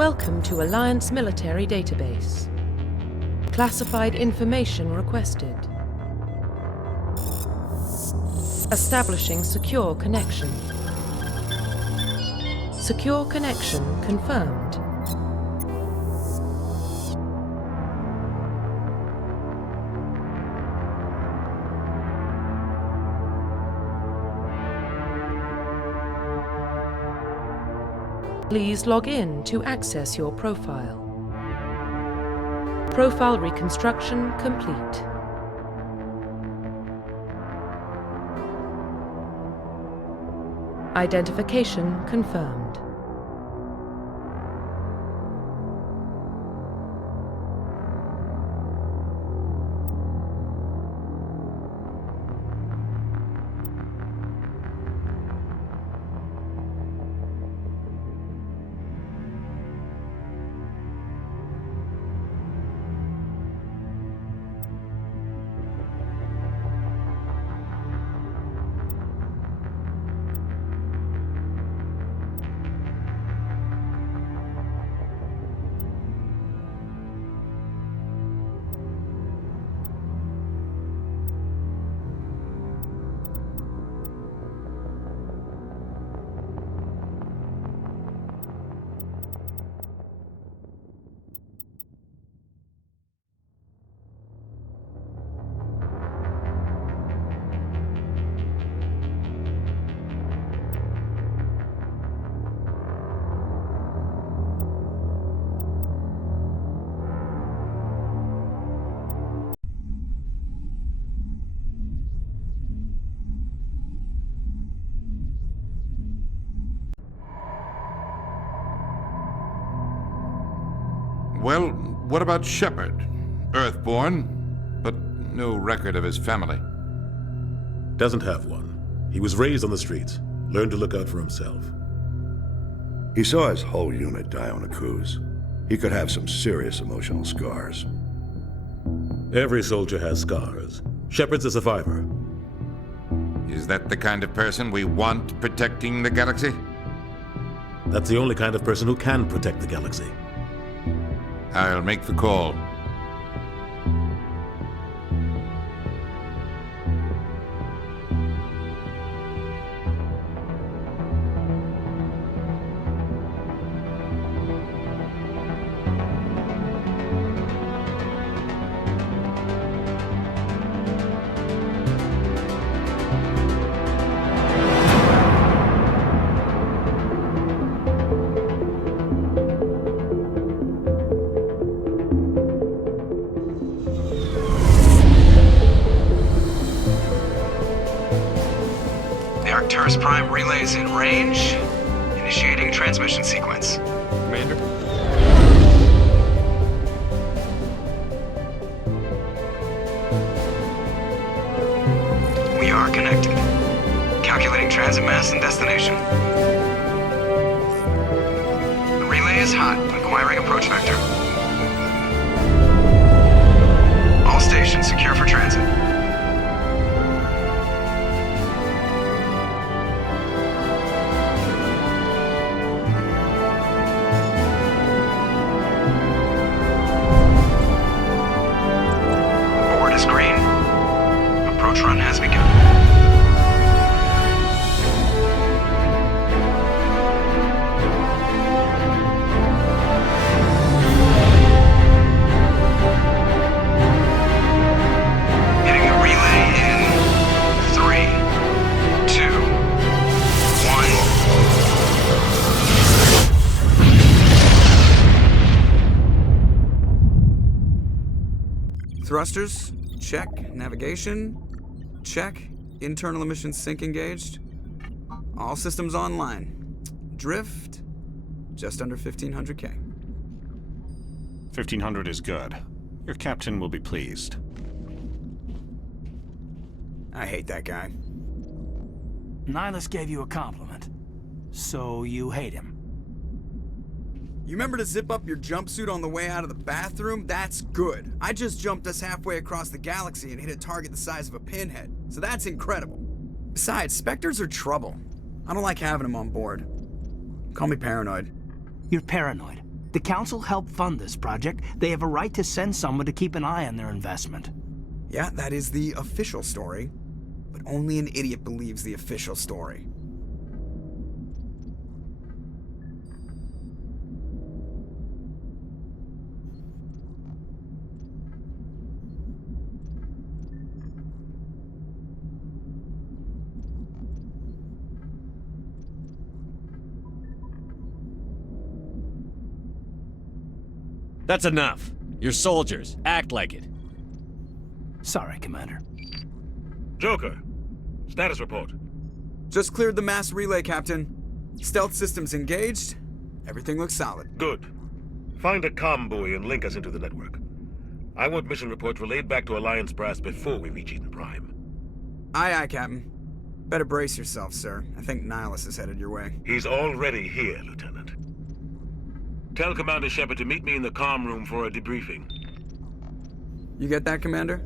Welcome to Alliance Military Database. Classified information requested. Establishing secure connection. Secure connection confirmed. Please log in to access your profile. Profile reconstruction complete. Identification confirmed. Well, what about Shepard? Earthborn, but no record of his family. Doesn't have one. He was raised on the streets, learned to look out for himself. He saw his whole unit die on a cruise. He could have some serious emotional scars. Every soldier has scars. Shepard's a survivor. Is that the kind of person we want protecting the galaxy? That's the only kind of person who can protect the galaxy. I'll make the call. Arcturus Prime relays in range. Initiating transmission sequence. Commander? We are connected. Calculating transit mass and destination. The relay is hot. Acquiring approach vector. All stations secure for transit. Green. Approach run has begun. Hitting the relay in 3, 2, 1. Thrusters? Check. Navigation? Check. Internal emissions sync engaged. All systems online. Drift? Just under 1,500K. 1,500 is good. Your captain will be pleased. I hate that guy. Nihilus gave you a compliment. So you hate him. You remember to zip up your jumpsuit on the way out of the bathroom? That's good. I just jumped us halfway across the galaxy and hit a target the size of a pinhead. So that's incredible. Besides, Spectres are trouble. I don't like having them on board. Call me paranoid. You're paranoid. The Council helped fund this project. They have a right to send someone to keep an eye on their investment. Yeah, that is the official story. But only an idiot believes the official story. That's enough. You're soldiers. Act like it. Sorry, Commander. Joker, status report. Just cleared the mass relay, Captain. Stealth systems engaged. Everything looks solid. Good. Find a comm buoy and link us into the network. I want mission reports relayed back to Alliance Brass before we reach Eden Prime. Aye, aye, Captain. Better brace yourself, sir. I think Nihilus is headed your way. He's already here, Lieutenant. Tell Commander Shepard to meet me in the comm room for a debriefing. You get that, Commander?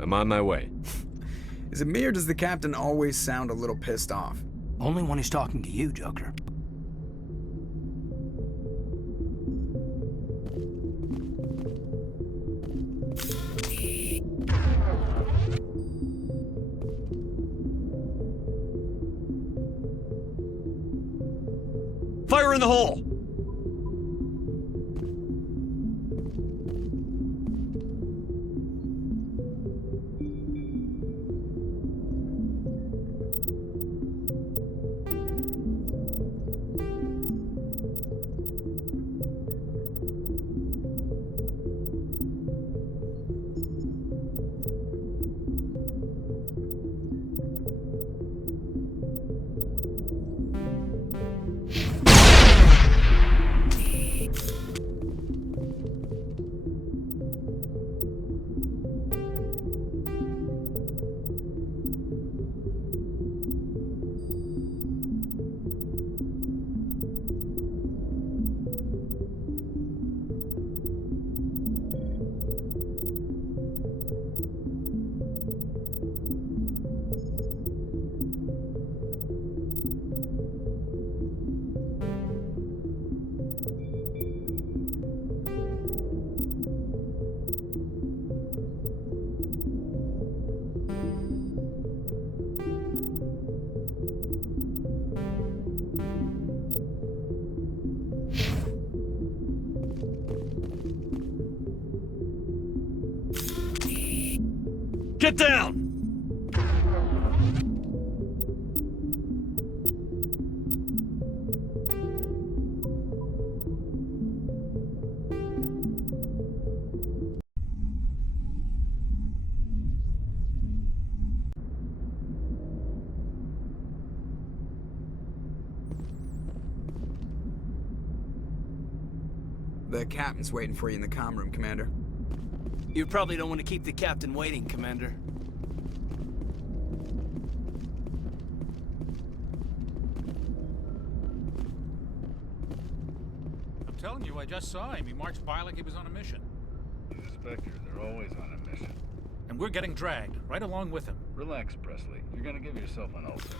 I'm on my way. Is it me or does the Captain always sound a little pissed off? Only when he's talking to you, Joker. Fire in the hole! Get down! The Captain's waiting for you in the comm room, Commander. You probably don't want to keep the Captain waiting, Commander. I'm telling you, I just saw him. He marched by like he was on a mission. These inspectors are always on a mission. And we're getting dragged, right along with him. Relax, Presley. You're gonna give yourself an ulcer.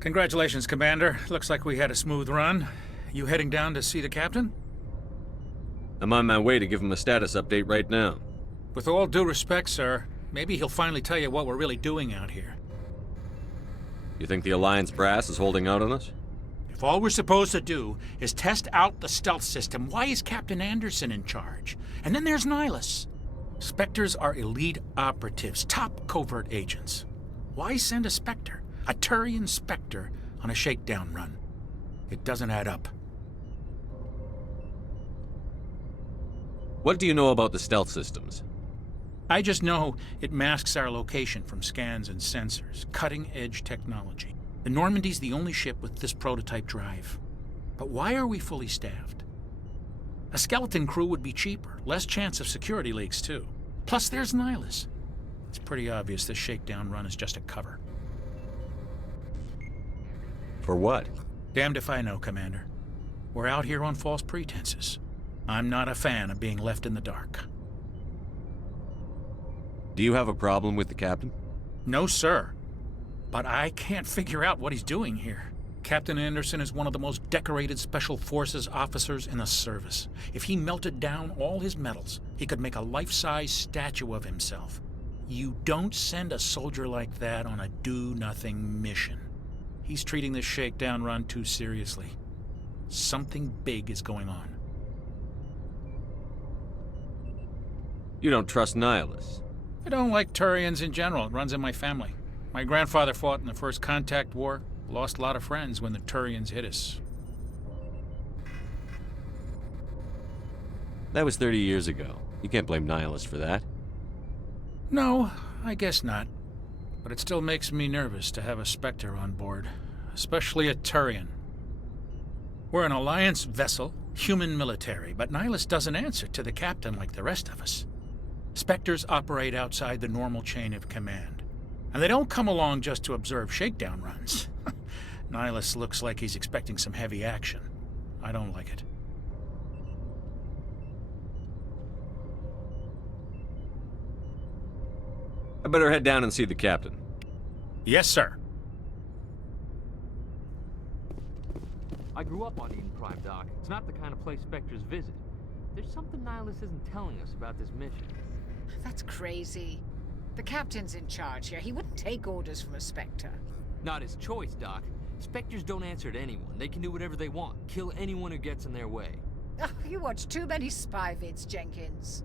Congratulations, Commander. Looks like we had a smooth run. You heading down to see the Captain? I'm on my way to give him a status update right now. With all due respect, sir, maybe he'll finally tell you what we're really doing out here. You think the Alliance brass is holding out on us? If all we're supposed to do is test out the stealth system, why is Captain Anderson in charge? And then there's Nihilus. Spectres are elite operatives, top covert agents. Why send a Spectre? A Turian Spectre on a shakedown run. It doesn't add up. What do you know about the stealth systems? I just know it masks our location from scans and sensors. Cutting-edge technology. The Normandy's the only ship with this prototype drive. But why are we fully staffed? A skeleton crew would be cheaper, less chance of security leaks too. Plus there's Nihilus. It's pretty obvious this shakedown run is just a cover. For what? Damned if I know, Commander. We're out here on false pretenses. I'm not a fan of being left in the dark. Do you have a problem with the captain? No, sir. But I can't figure out what he's doing here. Captain Anderson is one of the most decorated Special Forces officers in the service. If he melted down all his medals, he could make a life-size statue of himself. You don't send a soldier like that on a do-nothing mission. He's treating this shakedown run too seriously. Something big is going on. You don't trust Nihilus? I don't like Turians in general. It runs in my family. My grandfather fought in the First Contact War. Lost a lot of friends when the Turians hit us. That was 30 years ago. You can't blame Nihilus for that. No, I guess not. But it still makes me nervous to have a Spectre on board. Especially a Turian. We're an Alliance vessel, human military, but Nihilus doesn't answer to the captain like the rest of us. Spectres operate outside the normal chain of command. And they don't come along just to observe shakedown runs. Nihilus looks like he's expecting some heavy action. I don't like it. I better head down and see the captain. Yes, sir. I grew up on Eden Prime, Doc. It's not the kind of place Spectres visit. There's something Nihilus isn't telling us about this mission. That's crazy. The captain's in charge here. He wouldn't take orders from a Spectre. Not his choice, Doc. Spectres don't answer to anyone. They can do whatever they want. Kill anyone who gets in their way. Oh, you watch too many spy vids, Jenkins.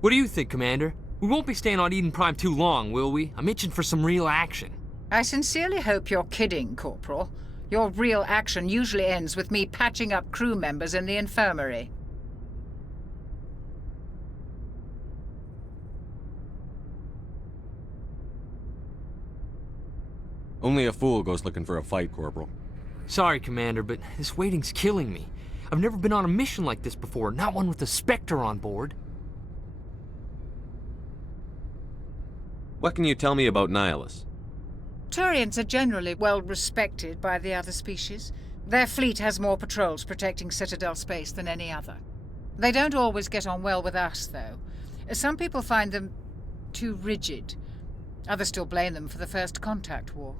What do you think, Commander? We won't be staying on Eden Prime too long, will we? I'm itching for some real action. I sincerely hope you're kidding, Corporal. Your real action usually ends with me patching up crew members in the infirmary. Only a fool goes looking for a fight, Corporal. Sorry, Commander, but this waiting's killing me. I've never been on a mission like this before, not one with a Spectre on board. What can you tell me about Nihilus? Turians are generally well respected by the other species. Their fleet has more patrols protecting Citadel space than any other. They don't always get on well with us, though. Some people find them too rigid. Others still blame them for the First Contact War.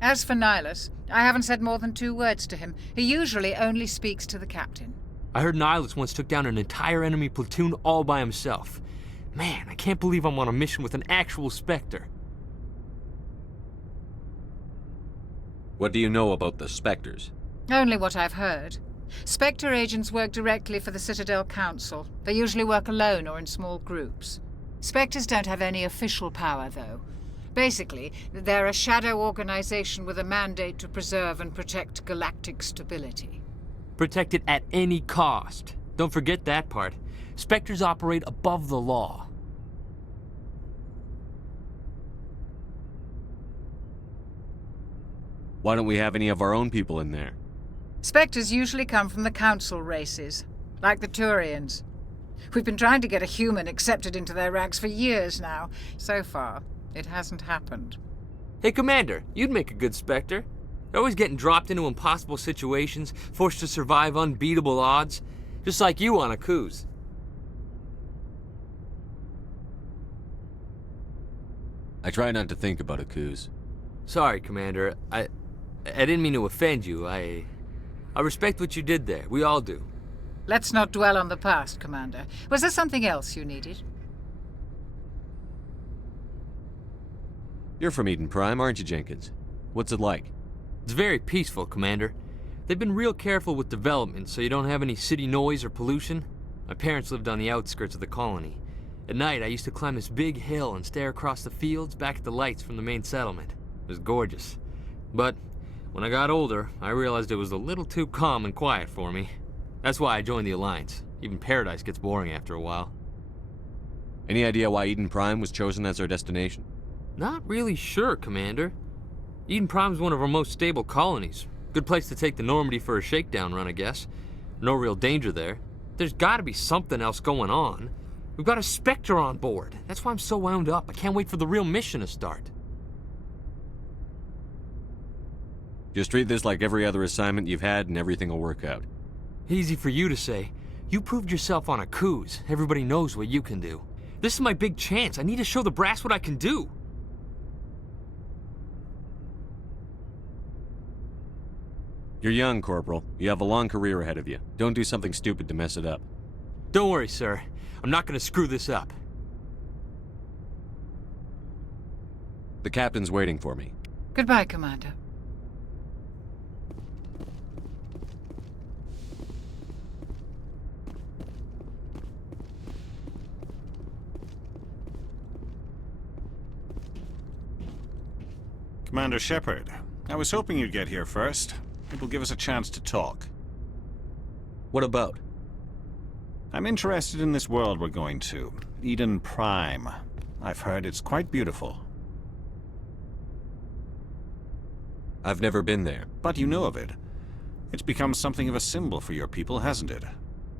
As for Nihilus, I haven't said more than 2 words to him. He usually only speaks to the captain. I heard Nihilus once took down an entire enemy platoon all by himself. Man, I can't believe I'm on a mission with an actual Spectre. What do you know about the Spectres? Only what I've heard. Spectre agents work directly for the Citadel Council. They usually work alone or in small groups. Spectres don't have any official power, though. Basically, they're a shadow organization with a mandate to preserve and protect galactic stability. Protect it at any cost. Don't forget that part. Spectres operate above the law. Why don't we have any of our own people in there? Spectres usually come from the Council races, like the Turians. We've been trying to get a human accepted into their ranks for years now. So far, it hasn't happened. Hey, Commander, you'd make a good Spectre. You're always getting dropped into impossible situations, forced to survive unbeatable odds, just like you on Akuz. I try not to think about Akuz. Sorry, Commander. I didn't mean to offend you. I respect what you did there. We all do. Let's not dwell on the past, Commander. Was there something else you needed? You're from Eden Prime, aren't you, Jenkins? What's it like? It's very peaceful, Commander. They've been real careful with development, so you don't have any city noise or pollution. My parents lived on the outskirts of the colony. At night, I used to climb this big hill and stare across the fields back at the lights from the main settlement. It was gorgeous. But when I got older, I realized it was a little too calm and quiet for me. That's why I joined the Alliance. Even Paradise gets boring after a while. Any idea why Eden Prime was chosen as our destination? Not really sure, Commander. Eden Prime's one of our most stable colonies. Good place to take the Normandy for a shakedown run, I guess. No real danger there. There's gotta be something else going on. We've got a Spectre on board. That's why I'm so wound up. I can't wait for the real mission to start. Just treat this like every other assignment you've had and everything will work out. Easy for you to say. You proved yourself on Akuz. Everybody knows what you can do. This is my big chance. I need to show the brass what I can do. You're young, Corporal. You have a long career ahead of you. Don't do something stupid to mess it up. Don't worry, sir. I'm not gonna screw this up. The captain's waiting for me. Goodbye, Commander. Commander Shepard, I was hoping you'd get here first. It will give us a chance to talk. What about? I'm interested in this world we're going to, Eden Prime. I've heard it's quite beautiful. I've never been there. But you know of it. It's become something of a symbol for your people, hasn't it?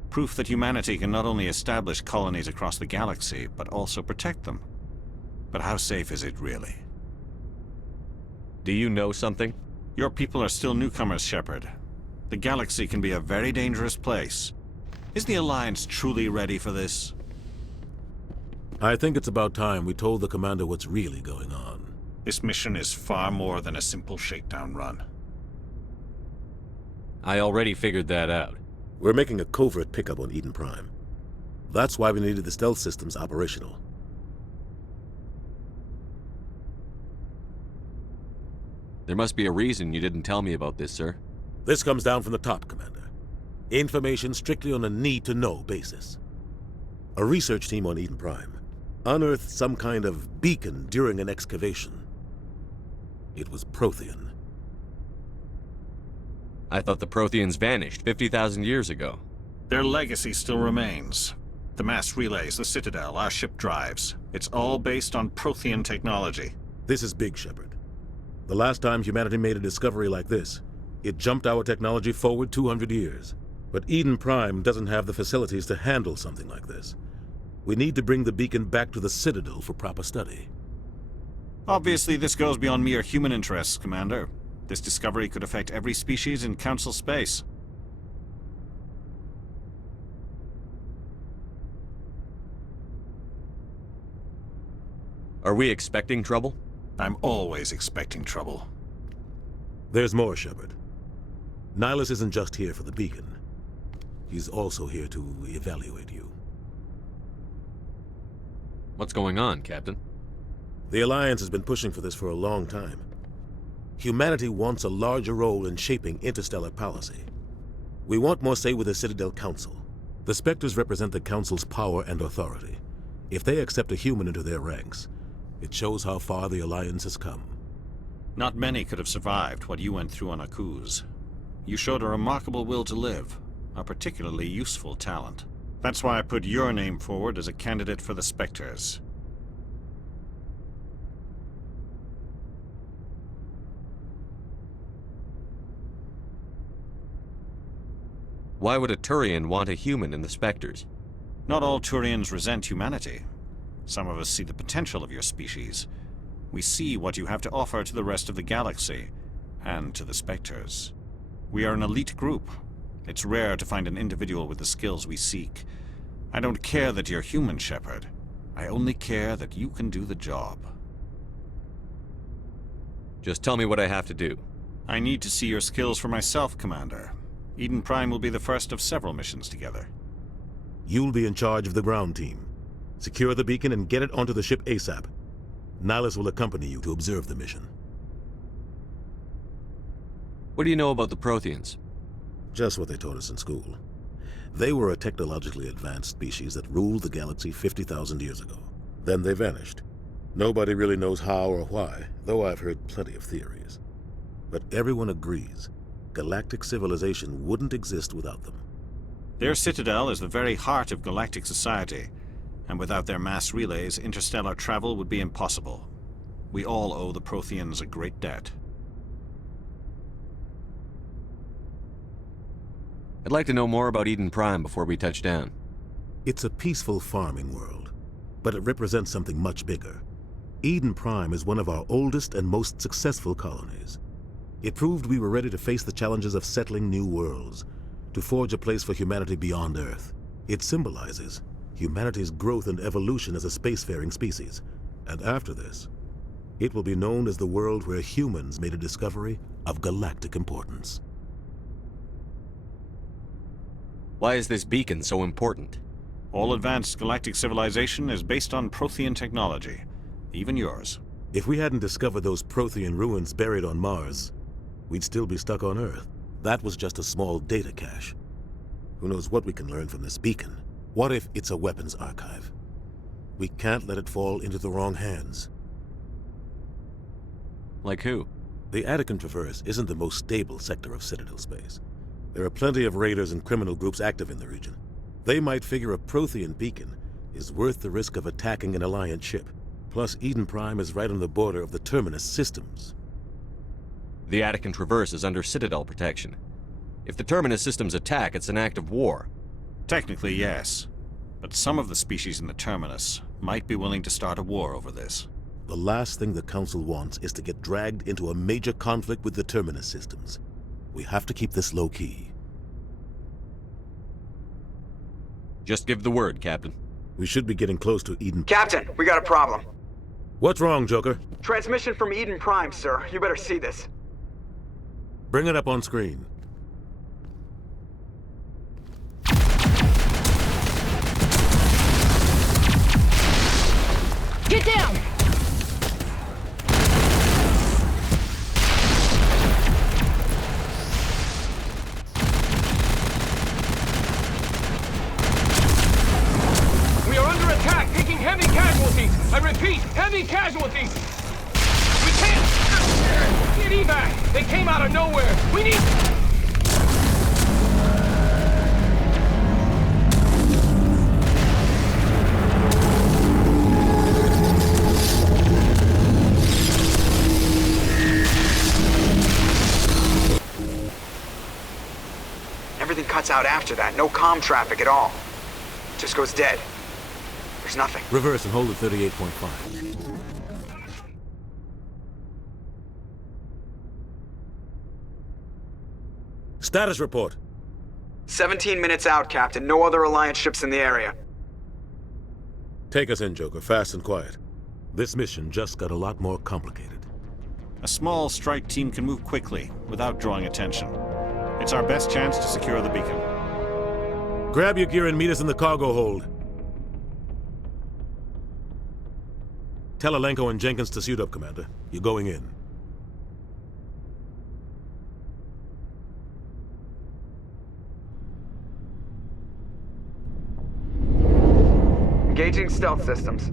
Proof that humanity can not only establish colonies across the galaxy, but also protect them. But how safe is it, really? Do you know something? Your people are still newcomers, Shepard. The galaxy can be a very dangerous place. Is the Alliance truly ready for this? I think it's about time we told the Commander what's really going on. This mission is far more than a simple shakedown run. I already figured that out. We're making a covert pickup on Eden Prime. That's why we needed the stealth systems operational. There must be a reason you didn't tell me about this, sir. This comes down from the top, Commander. Information strictly on a need-to-know basis. A research team on Eden Prime unearthed some kind of beacon during an excavation. It was Prothean. I thought the Protheans vanished 50,000 years ago. Their legacy still remains. The mass relays, the Citadel, our ship drives. It's all based on Prothean technology. This is big, Shepard. The last time humanity made a discovery like this, it jumped our technology forward 200 years. But Eden Prime doesn't have the facilities to handle something like this. We need to bring the beacon back to the Citadel for proper study. Obviously, this goes beyond mere human interests, Commander. This discovery could affect every species in Council space. Are we expecting trouble? I'm always expecting trouble. There's more, Shepard. Nihilus isn't just here for the beacon. He's also here to evaluate you. What's going on, Captain? The Alliance has been pushing for this for a long time. Humanity wants a larger role in shaping interstellar policy. We want more say with the Citadel Council. The Spectres represent the Council's power and authority. If they accept a human into their ranks, it shows how far the Alliance has come. Not many could have survived what you went through on Akuz. You showed a remarkable will to live, a particularly useful talent. That's why I put your name forward as a candidate for the Spectres. Why would a Turian want a human in the Spectres? Not all Turians resent humanity. Some of us see the potential of your species. We see what you have to offer to the rest of the galaxy, and to the Spectres. We are an elite group. It's rare to find an individual with the skills we seek. I don't care that you're human, Shepard. I only care that you can do the job. Just tell me what I have to do. I need to see your skills for myself, Commander. Eden Prime will be the first of several missions together. You'll be in charge of the ground team. Secure the beacon and get it onto the ship ASAP. Nihilus will accompany you to observe the mission. What do you know about the Protheans? Just what they taught us in school. They were a technologically advanced species that ruled the galaxy 50,000 years ago. Then they vanished. Nobody really knows how or why, though I've heard plenty of theories. But everyone agrees, galactic civilization wouldn't exist without them. Their citadel is the very heart of galactic society. And without their mass relays, interstellar travel would be impossible. We all owe the Protheans a great debt. I'd like to know more about Eden Prime before we touch down. It's a peaceful farming world, but it represents something much bigger. Eden Prime is one of our oldest and most successful colonies. It proved we were ready to face the challenges of settling new worlds, to forge a place for humanity beyond Earth. It symbolizes humanity's growth and evolution as a spacefaring species. And after this, it will be known as the world where humans made a discovery of galactic importance. Why is this beacon so important? All advanced galactic civilization is based on Prothean technology, even yours. If we hadn't discovered those Prothean ruins buried on Mars, we'd still be stuck on Earth. That was just a small data cache. Who knows what we can learn from this beacon? What if it's a weapons archive? We can't let it fall into the wrong hands. Like who? The Attican Traverse isn't the most stable sector of Citadel space. There are plenty of raiders and criminal groups active in the region. They might figure a Prothean beacon is worth the risk of attacking an Alliance ship. Plus, Eden Prime is right on the border of the Terminus systems. The Attican Traverse is under Citadel protection. If the Terminus systems attack, it's an act of war. Technically, yes. But some of the species in the Terminus might be willing to start a war over this. The last thing the Council wants is to get dragged into a major conflict with the Terminus systems. We have to keep this low-key. Just give the word, Captain. We should be getting close to Eden... Captain, we got a problem. What's wrong, Joker? Transmission from Eden Prime, sir. You better see this. Bring it up on screen. Get down! We are under attack, taking heavy casualties. I repeat, heavy casualties. We can't get evac. They came out of nowhere. We need... Everything cuts out after that. No comm traffic at all. Just goes dead. There's nothing. Reverse and hold at 38.5. Status report. 17 minutes out, Captain. No other Alliance ships in the area. Take us in, Joker, fast and quiet. This mission just got a lot more complicated. A small strike team can move quickly, without drawing attention. It's our best chance to secure the beacon. Grab your gear and meet us in the cargo hold. Tell Alenko and Jenkins to suit up, Commander. You're going in. Engaging stealth systems.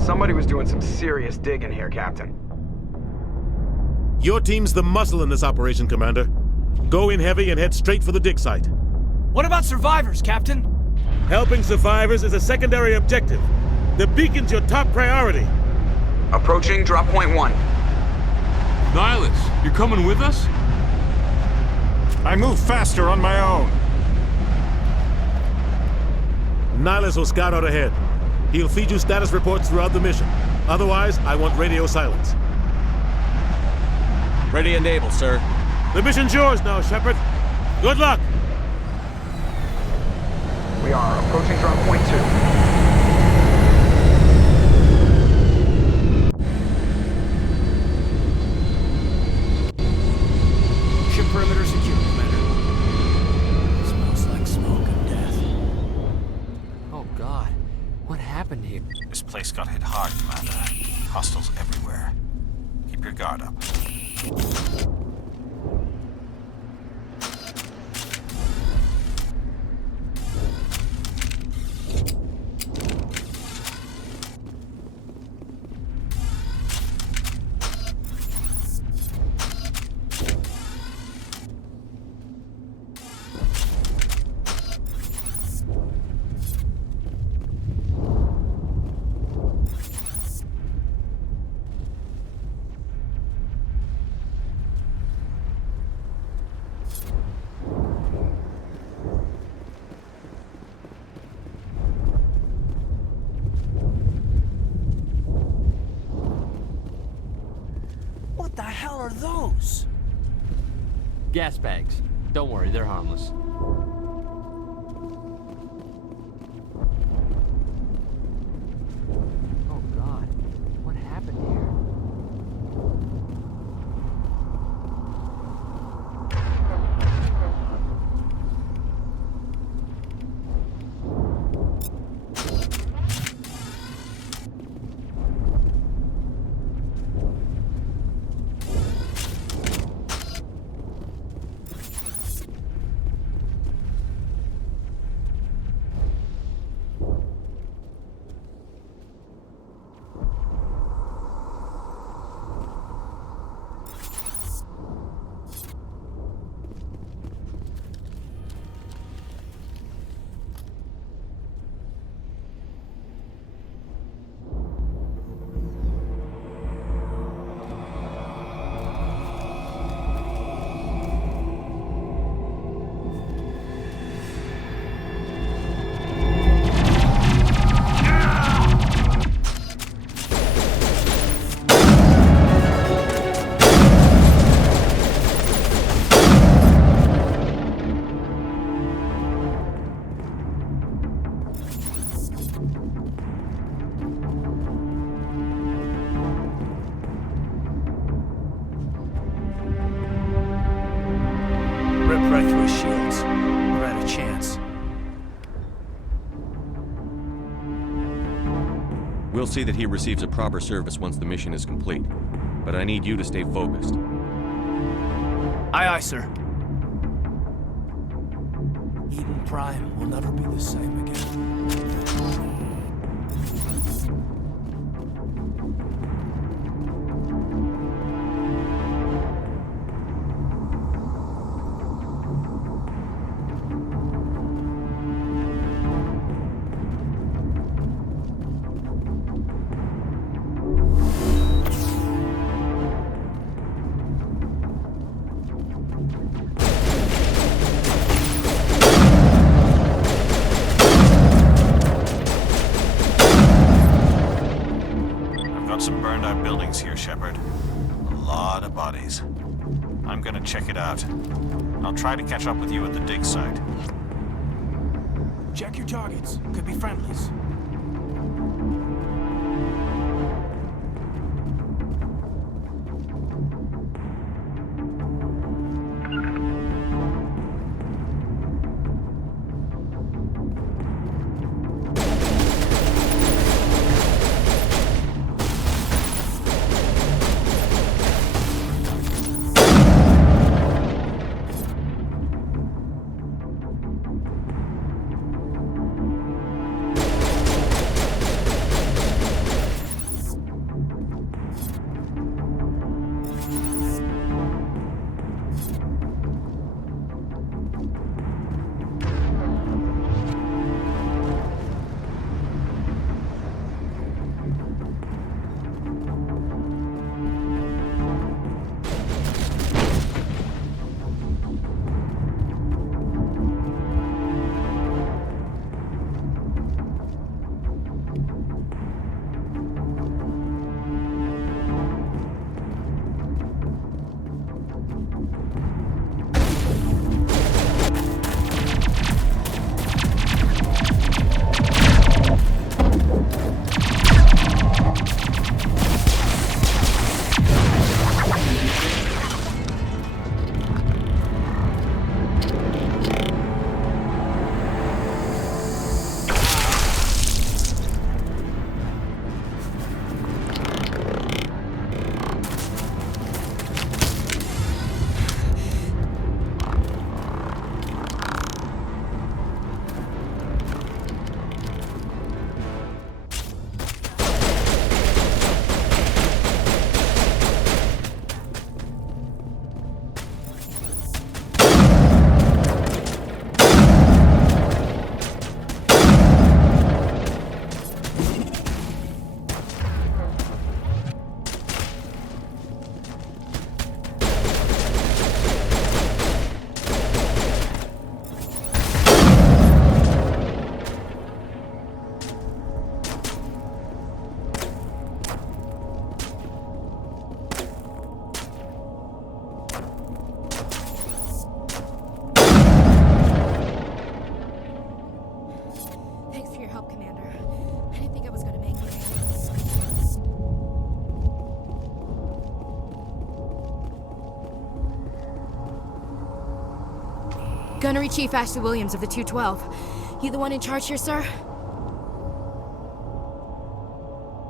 Somebody was doing some serious digging here, Captain. Your team's the muscle in this operation, Commander. Go in heavy and head straight for the dig site. What about survivors, Captain? Helping survivors is a secondary objective. The beacon's your top priority. Approaching drop point 1. Nihilus, you're coming with us? I move faster on my own. Nihilus will scout out ahead. He'll feed you status reports throughout the mission. Otherwise, I want radio silence. Ready and able, sir. The mission's yours now, Shepard. Good luck! We are approaching drop point 2. Ship perimeter secure, Commander. Smells like smoke and death. Oh God, what happened here? This place got hit hard, Commander. Hostiles everywhere. Keep your guard up. hell are those? Gas bags. Don't worry, they're harmless. Oh God, what happened here? Rip right through his shields. We're out of chance. We'll see that he receives a proper service once the mission is complete. But I need you to stay focused. Aye, aye, sir. Eden Prime will never be the same again. Some burned out buildings here, Shepard. A lot of bodies. I'm gonna check it out. I'll try to catch up with you at the dig site. Check your targets. Could be friendlies. Gunnery Chief Ashley Williams of the 212. You the one in charge here, sir?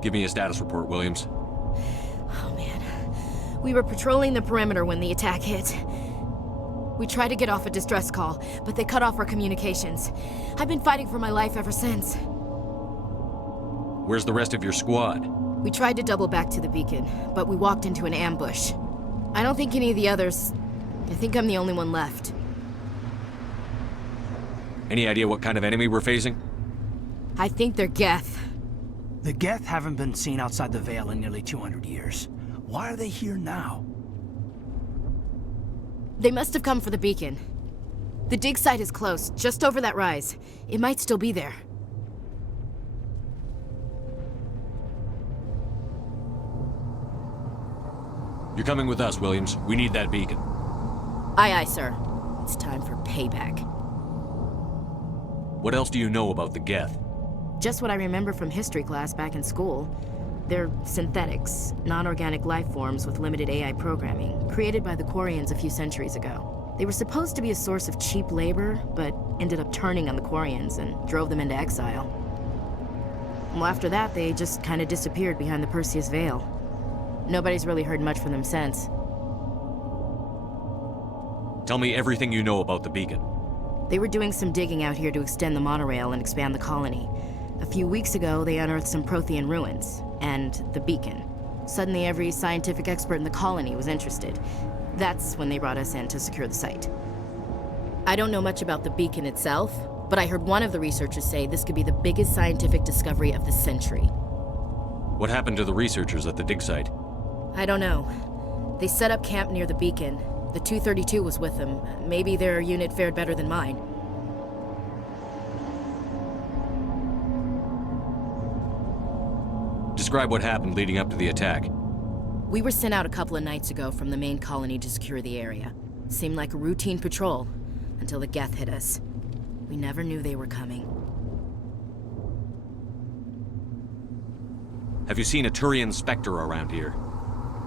Give me a status report, Williams. Oh, man. We were patrolling the perimeter when the attack hit. We tried to get off a distress call, but they cut off our communications. I've been fighting for my life ever since. Where's the rest of your squad? We tried to double back to the beacon, but we walked into an ambush. I don't think any of the others... I think I'm the only one left. Any idea what kind of enemy we're facing? I think they're Geth. The Geth haven't been seen outside the Veil in nearly 200 years. Why are they here now? They must have come for the beacon. The dig site is close, just over that rise. It might still be there. You're coming with us, Williams. We need that beacon. Aye, aye, sir. It's time for payback. What else do you know about the Geth? Just what I remember from history class back in school. They're synthetics, non-organic life forms with limited AI programming, created by the Quarians a few centuries ago. They were supposed to be a source of cheap labor, but ended up turning on the Quarians and drove them into exile. Well, after that, they just kind of disappeared behind the Perseus Veil. Nobody's really heard much from them since. Tell me everything you know about the beacon. They were doing some digging out here to extend the monorail and expand the colony. A few weeks ago, they unearthed some Prothean ruins, and the beacon. Suddenly, every scientific expert in the colony was interested. That's when they brought us in to secure the site. I don't know much about the beacon itself, but I heard one of the researchers say this could be the biggest scientific discovery of the century. What happened to the researchers at the dig site? I don't know. They set up camp near the beacon. The 232 was with them. Maybe their unit fared better than mine. Describe what happened leading up to the attack. We were sent out a couple of nights ago from the main colony to secure the area. Seemed like a routine patrol, until the Geth hit us. We never knew they were coming. Have you seen a Turian Spectre around here?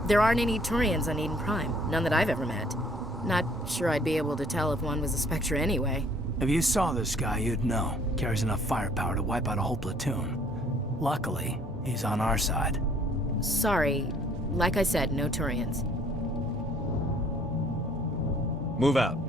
There aren't any Turians on Eden Prime. None that I've ever met. Not sure I'd be able to tell if one was a Spectre anyway. If you saw this guy, you'd know. Carries enough firepower to wipe out a whole platoon. Luckily, he's on our side. Sorry. Like I said, no Turians. Move out.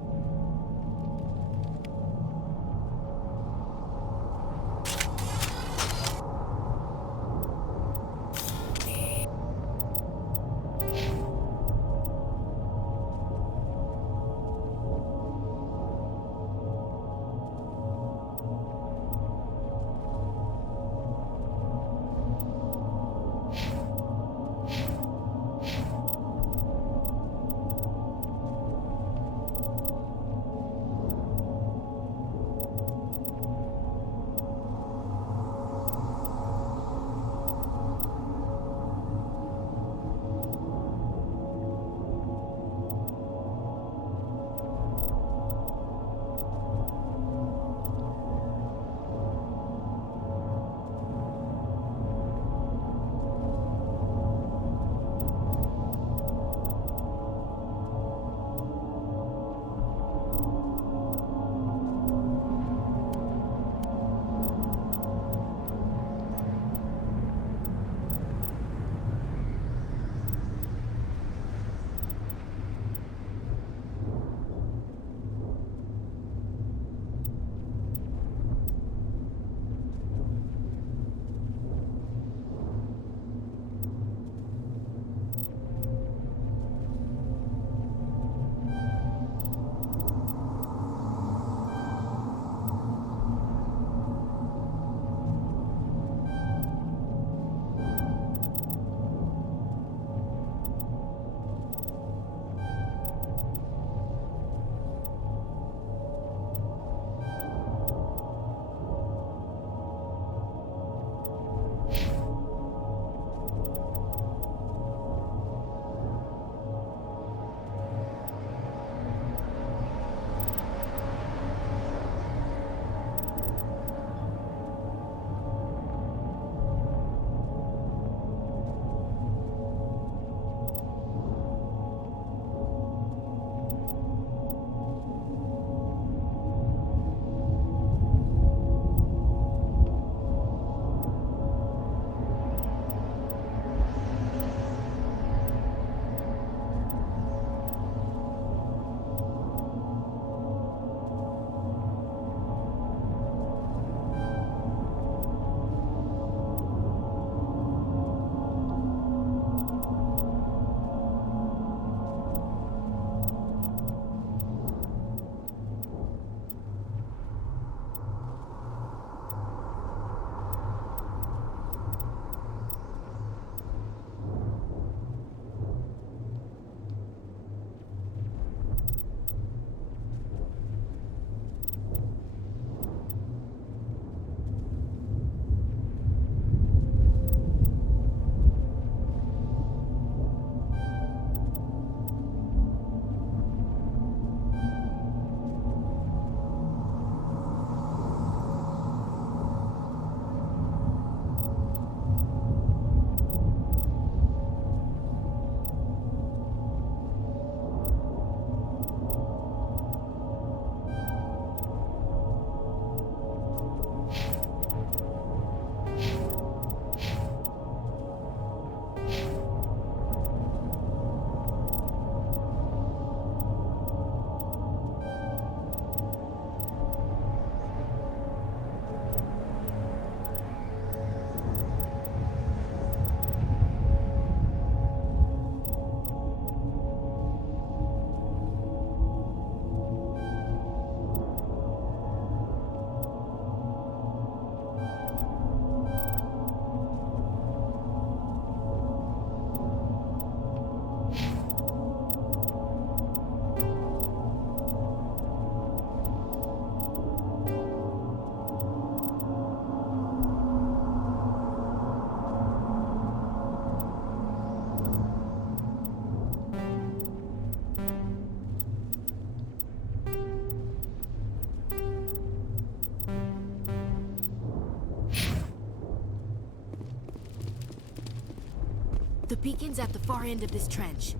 The beacon's at the far end of this trench.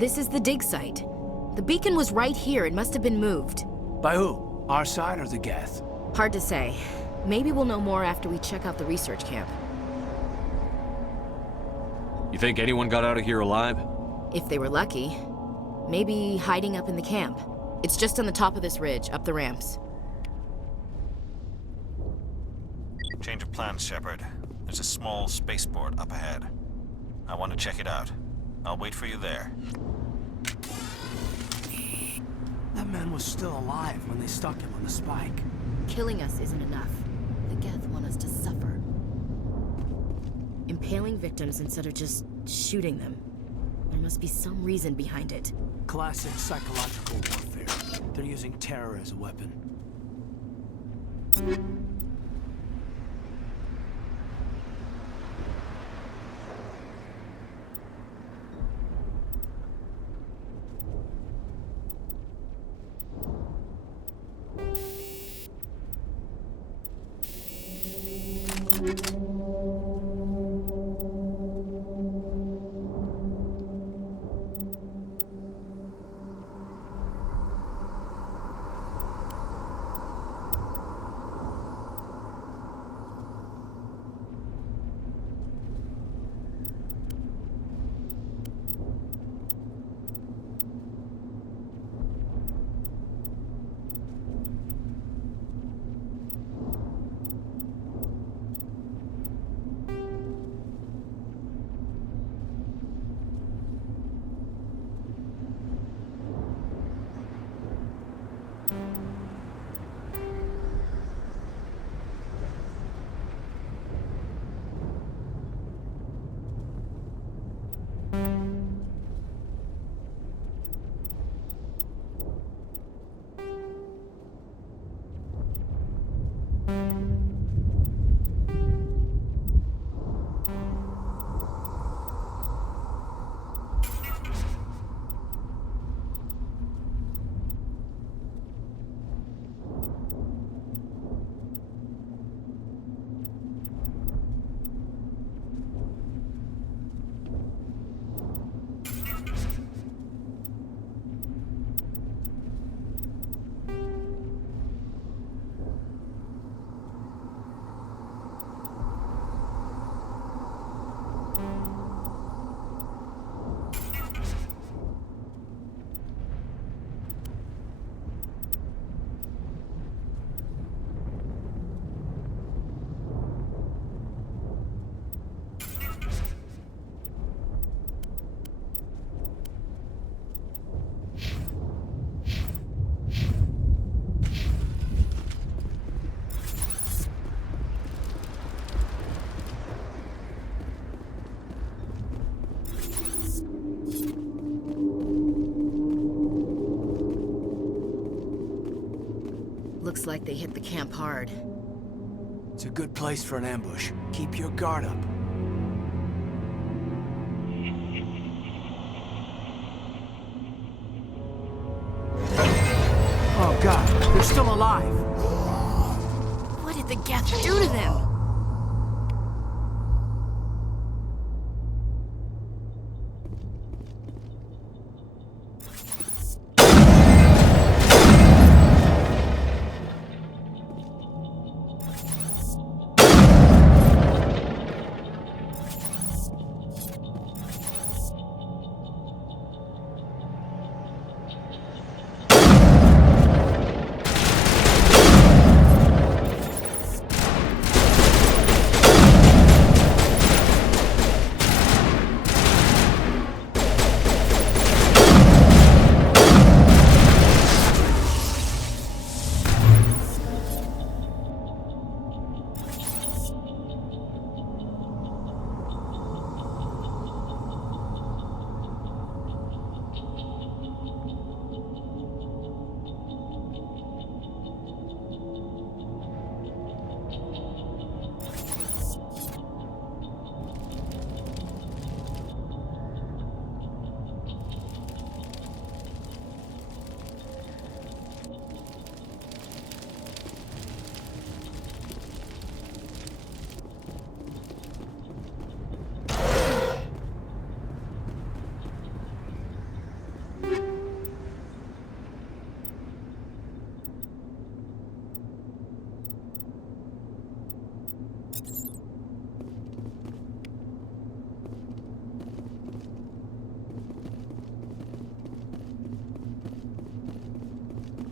This is the dig site. The beacon was right here. It must have been moved. By who? Our side or the Geth? Hard to say. Maybe we'll know more after we check out the research camp. You think anyone got out of here alive? If they were lucky. Maybe hiding up in the camp. It's just on the top of this ridge, up the ramps. Change of plans, Shepard. There's a small spaceport up ahead. I want to check it out. I'll wait for you there. That man was still alive when they stuck him on the spike. Killing us isn't enough. The Geth want us to suffer. Impaling victims instead of just shooting them. There must be some reason behind it. Classic psychological warfare. They're using terror as a weapon. Looks like they hit the camp hard. It's a good place for an ambush. Keep your guard up. Oh god, they're still alive! What did the Geth do to them?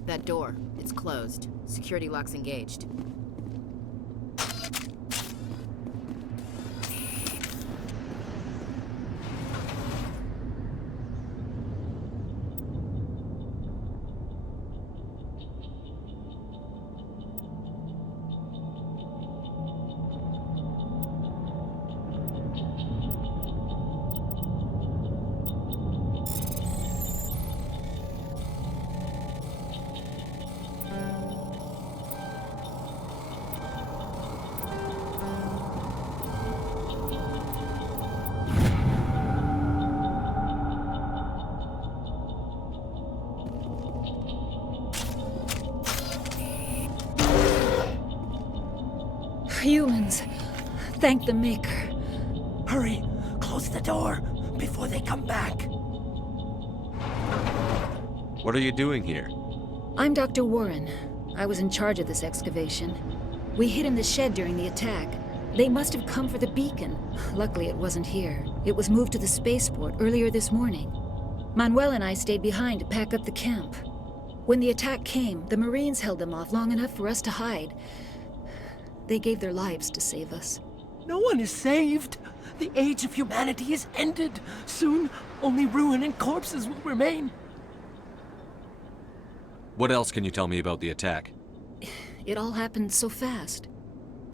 That door, it's closed. Security lock's engaged. Humans. Thank the Maker. Hurry! Close the door before they come back. What are you doing here? I'm Dr. Warren. I was in charge of this excavation. We hid in the shed during the attack. They must have come for the beacon. Luckily, it wasn't here. It was moved to the spaceport earlier this morning. Manuel and I stayed behind to pack up the camp. When the attack came, the Marines held them off long enough for us to hide. They gave their lives to save us. No one is saved. The age of humanity is ended. Soon, only ruin and corpses will remain. What else can you tell me about the attack? It all happened so fast.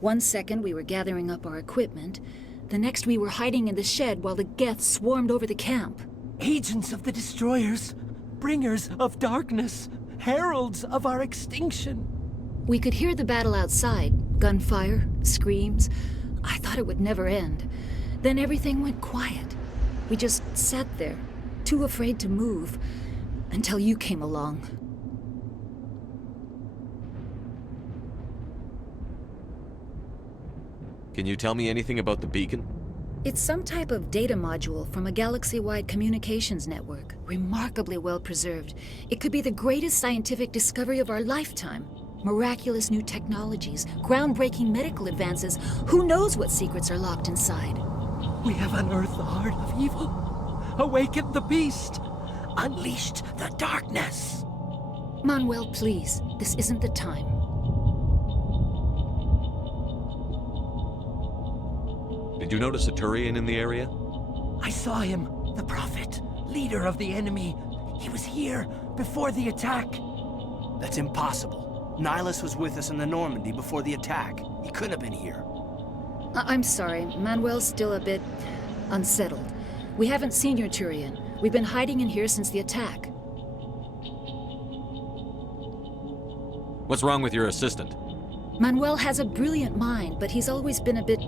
One second we were gathering up our equipment. The next we were hiding in the shed while the Geth swarmed over the camp. Agents of the Destroyers. Bringers of darkness. Heralds of our extinction. We could hear the battle outside. Gunfire, screams. I thought it would never end. Then everything went quiet. We just sat there, too afraid to move, until you came along. Can you tell me anything about the beacon? It's some type of data module from a galaxy-wide communications network. Remarkably well preserved. It could be the greatest scientific discovery of our lifetime. Miraculous new technologies, groundbreaking medical advances. Who knows what secrets are locked inside? We have unearthed the heart of evil, awakened the beast, unleashed the darkness. Manuel, please. This isn't the time. Did you notice a Turian in the area? I saw him, the Prophet, leader of the enemy. He was here before the attack. That's impossible. Nihilus was with us in the Normandy before the attack. He couldn't have been here. I'm sorry. Manuel's still a bit unsettled. We haven't seen your Turian. We've been hiding in here since the attack. What's wrong with your assistant? Manuel has a brilliant mind, but he's always been a bit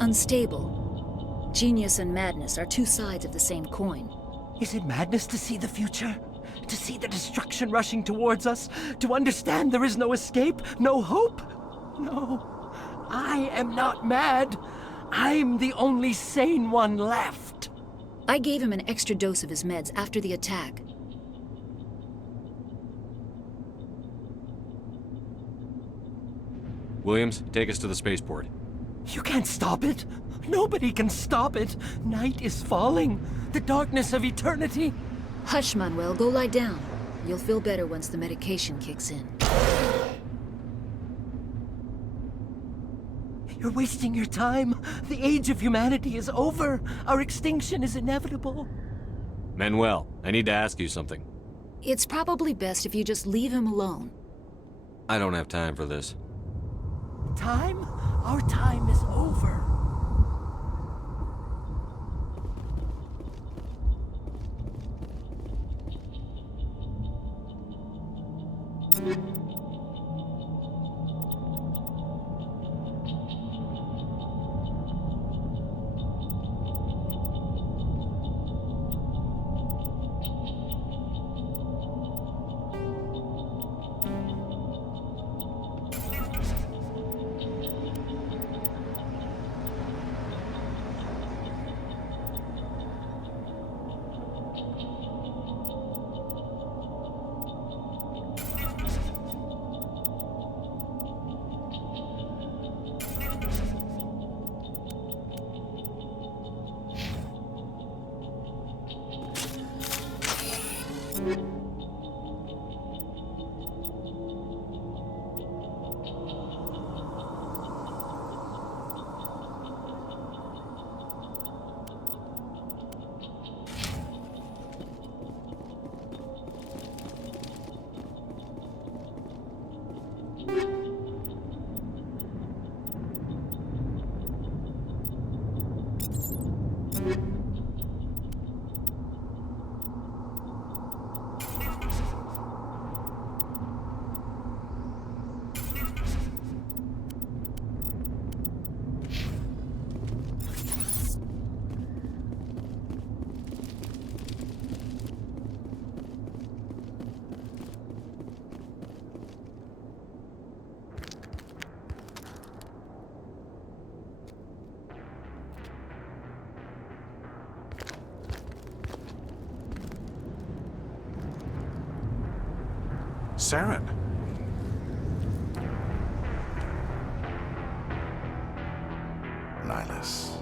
unstable. Genius and madness are two sides of the same coin. Is it madness to see the future? To see the destruction rushing towards us? To understand there is no escape? No hope? No. I am not mad. I'm the only sane one left. I gave him an extra dose of his meds after the attack. Williams, take us to the spaceport. You can't stop it. Nobody can stop it. Night is falling. The darkness of eternity. Hush, Manuel. Go lie down. You'll feel better once the medication kicks in. You're wasting your time. The age of humanity is over. Our extinction is inevitable. Manuel, I need to ask you something. It's probably best if you just leave him alone. I don't have time for this. Time? Our time is over. Saren. Nihilus.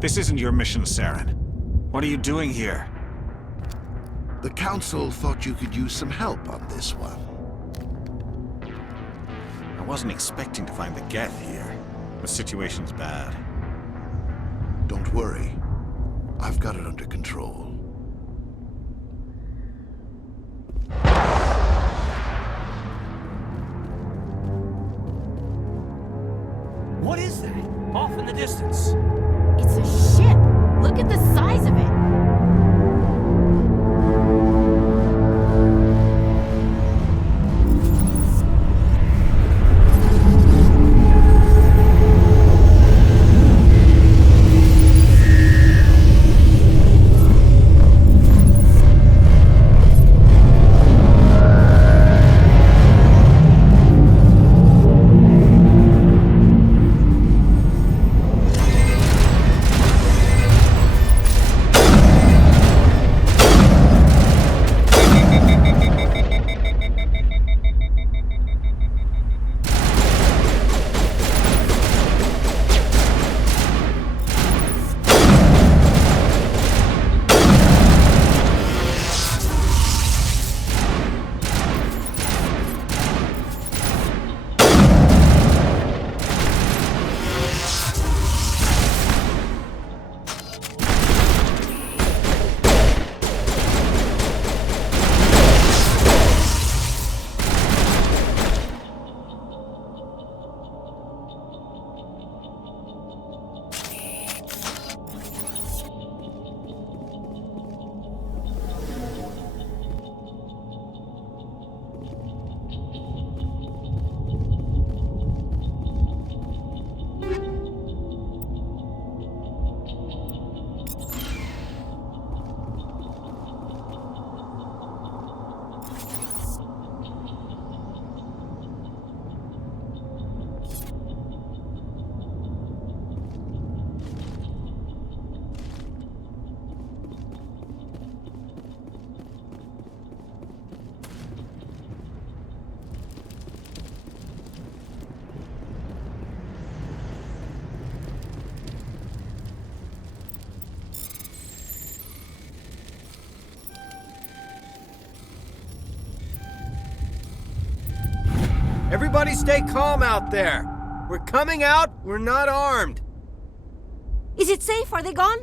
This isn't your mission, Saren. What are you doing here? The Council thought you could use some help on this one. I wasn't expecting to find the Geth here. The situation's bad. Don't worry. I've got it under control. What is that? Off in the distance. It's a ship. Look at the size of it. Everybody stay calm out there. We're coming out. We're not armed. Is it safe? Are they gone?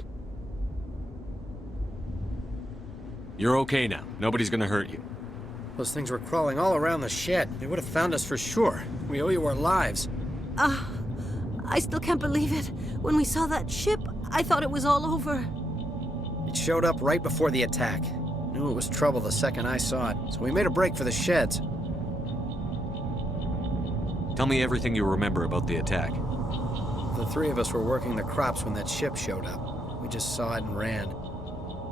You're okay now. Nobody's gonna hurt you. Those things were crawling all around the shed. They would have found us for sure. We owe you our lives. I still can't believe it. When we saw that ship, I thought it was all over. It showed up right before the attack. Knew it was trouble the second I saw it, so we made a break for the sheds. Tell me everything you remember about the attack. The three of us were working the crops when that ship showed up. We just saw it and ran.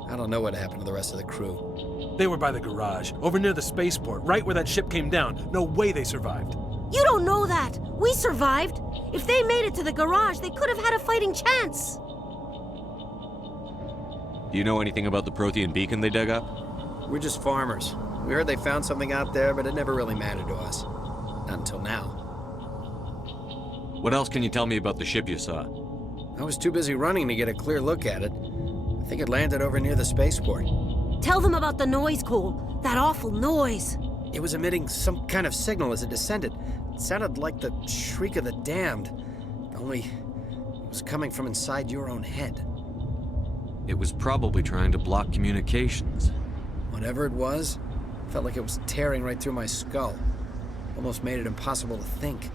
I don't know what happened to the rest of the crew. They were by the garage, over near the spaceport, right where that ship came down. No way they survived. You don't know that. We survived. If they made it to the garage, they could have had a fighting chance. Do you know anything about the Prothean beacon they dug up? We're just farmers. We heard they found something out there, but it never really mattered to us. Not until now. What else can you tell me about the ship you saw? I was too busy running to get a clear look at it. I think it landed over near the spaceport. Tell them about the noise, Cole. That awful noise. It was emitting some kind of signal as it descended. It sounded like the shriek of the damned. Only it was coming from inside your own head. It was probably trying to block communications. Whatever it was, felt like it was tearing right through my skull. Almost made it impossible to think.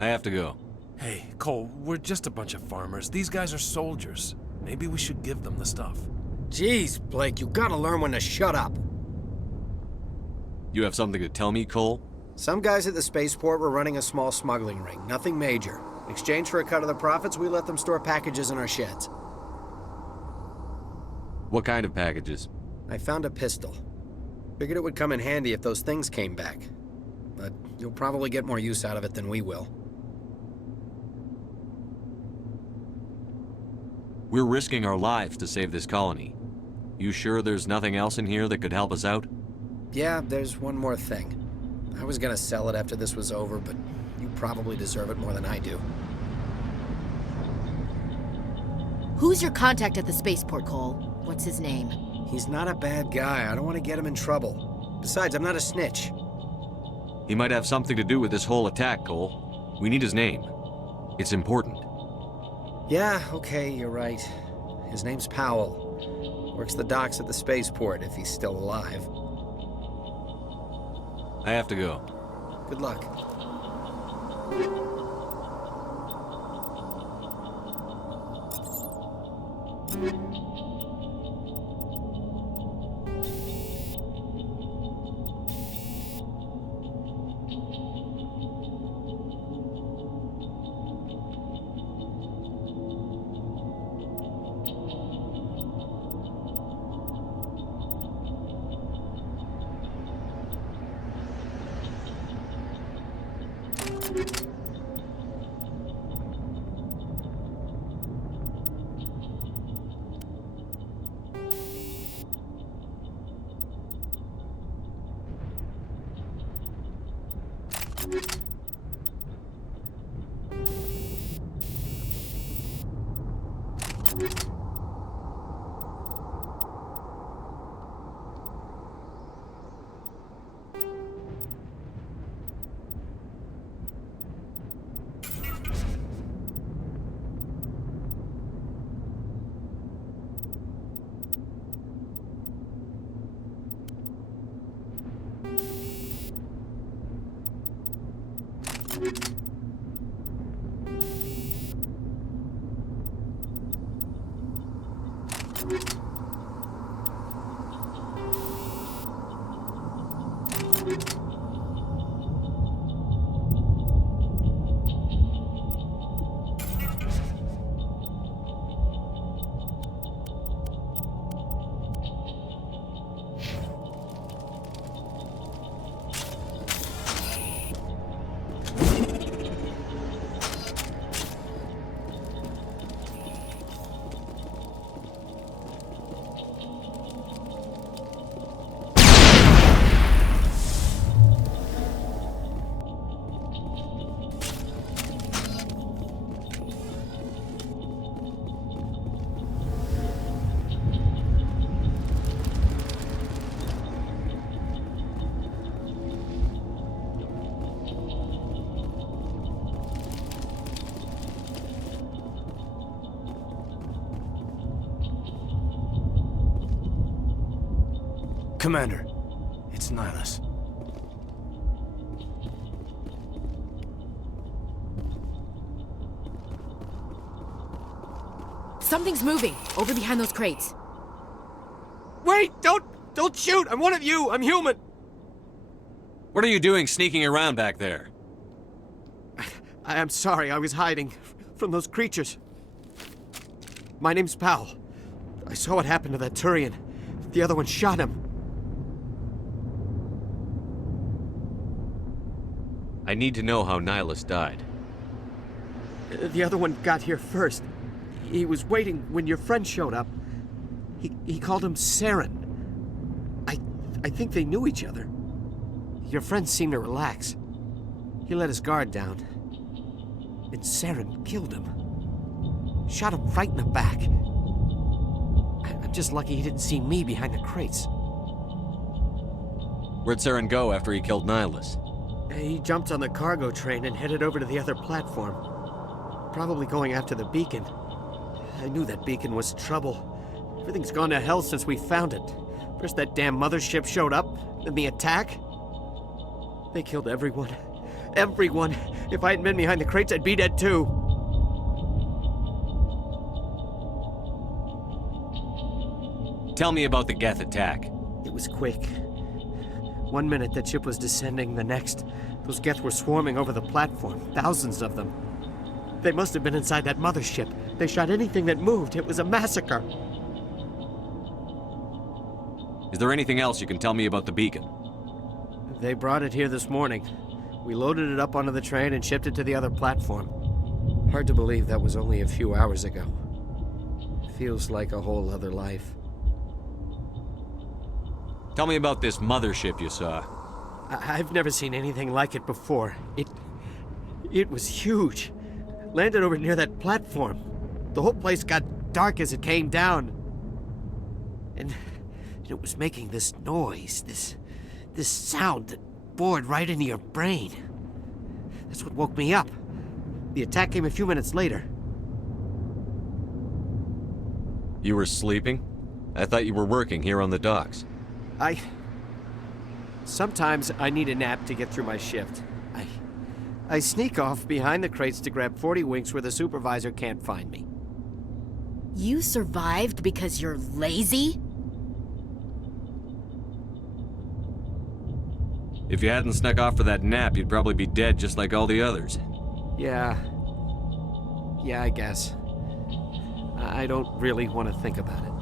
I have to go. Hey, Cole, we're just a bunch of farmers. These guys are soldiers. Maybe we should give them the stuff. Jeez, Blake, you gotta learn when to shut up. You have something to tell me, Cole? Some guys at the spaceport were running a small smuggling ring, nothing major. In exchange for a cut of the profits, we let them store packages in our sheds. What kind of packages? I found a pistol. Figured it would come in handy if those things came back. But you'll probably get more use out of it than we will. We're risking our lives to save this colony. You sure there's nothing else in here that could help us out? Yeah, there's one more thing. I was gonna sell it after this was over, but you probably deserve it more than I do. Who's your contact at the spaceport, Cole? What's his name? He's not a bad guy. I don't want to get him in trouble. Besides, I'm not a snitch. He might have something to do with this whole attack, Cole. We need his name. It's important. Yeah, okay, you're right. His name's Powell. Works the docks at the spaceport, if he's still alive. I have to go. Good luck. Commander, it's Nihilus. Something's moving over behind those crates. Wait! Don't shoot! I'm one of you! I'm human! What are you doing sneaking around back there? I'm sorry, I was hiding from those creatures. My name's Powell. I saw what happened to that Turian. The other one shot him. I need to know how Nihilus died. The other one got here first. He was waiting when your friend showed up. He called him Saren. I think they knew each other. Your friend seemed to relax. He let his guard down. And Saren killed him. Shot him right in the back. I'm just lucky he didn't see me behind the crates. Where'd Saren go after he killed Nihilus? He jumped on the cargo train and headed over to the other platform. Probably going after the beacon. I knew that beacon was trouble. Everything's gone to hell since we found it. First that damn mothership showed up, then the attack. They killed everyone. Everyone! If I hadn't been behind the crates, I'd be dead too. Tell me about the Geth attack. It was quick. 1 minute that ship was descending, the next, those Geth were swarming over the platform. Thousands of them. They must have been inside that mothership. They shot anything that moved. It was a massacre. Is there anything else you can tell me about the beacon? They brought it here this morning. We loaded it up onto the train and shipped it to the other platform. Hard to believe that was only a few hours ago. Feels like a whole other life. Tell me about this mothership you saw. I've never seen anything like it before. It was huge. Landed over near that platform. The whole place got dark as it came down. And it was making this noise, this sound that bored right into your brain. That's what woke me up. The attack came a few minutes later. You were sleeping? I thought you were working here on the docks. Sometimes I need a nap to get through my shift. I sneak off behind the crates to grab 40 winks where the supervisor can't find me. You survived because you're lazy? If you hadn't snuck off for that nap, you'd probably be dead just like all the others. Yeah, I guess. I don't really want to think about it.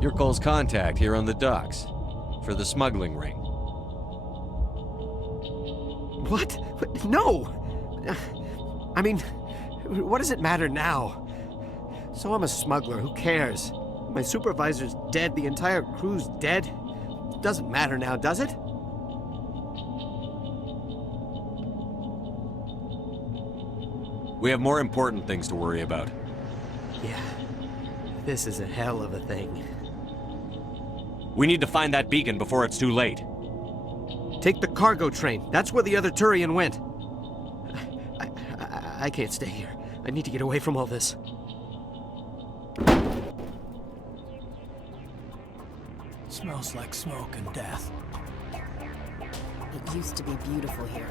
You're Cole's contact here on the docks. For the smuggling ring. What? No! I mean, what does it matter now? So I'm a smuggler, who cares? My supervisor's dead, the entire crew's dead. It doesn't matter now, does it? We have more important things to worry about. Yeah. This is a hell of a thing. We need to find that beacon before it's too late. Take the cargo train. That's where the other Turian went. I can't stay here. I need to get away from all this. Smells like smoke and death. It used to be beautiful here.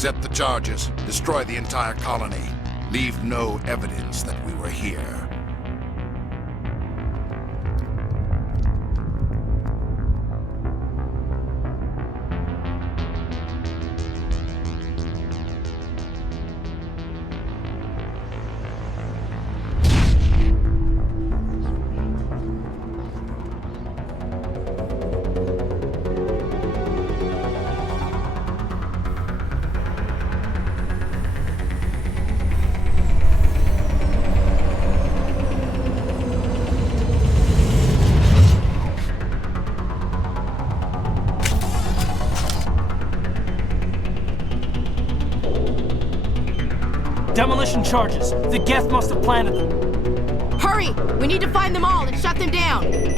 Set the charges. Destroy the entire colony. Leave no evidence that we were here. Demolition charges. The Geth must have planted them. Hurry! We need to find them all and shut them down!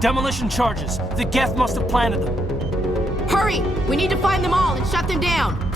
Demolition charges. The Geth must have planted them. Hurry! We need to find them all and shut them down!